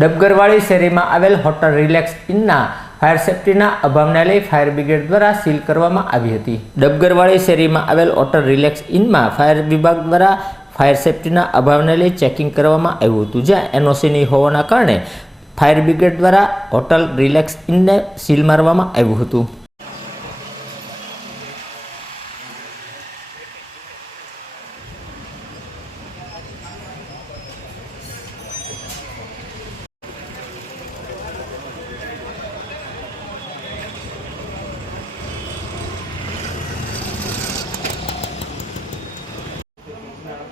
ડબગરવાળી શેરીમાં આવેલ hotel relax ઇનના ફાયર સેફટીના અભાવને લઈ ફાયર બ્રિગેડ દ્વારા સીલ કરવામાં આવી હતી. ડબગરવાળી શેરીમાં આવેલ હોટલ રિલેક્સ ઇનમાં ફાયર વિભાગ દ્વારા ફાયર સેફટીના અભાવને લઈ ચેકિંગ કરવામાં આવ્યું હતું. જ્યાં એનઓસીની હોવાના કારણે ફાયર બ્રિગેડ દ્વારા હોટલ રિલેક્સ ઇનને સીલ મારવામાં આવ્યું હતું.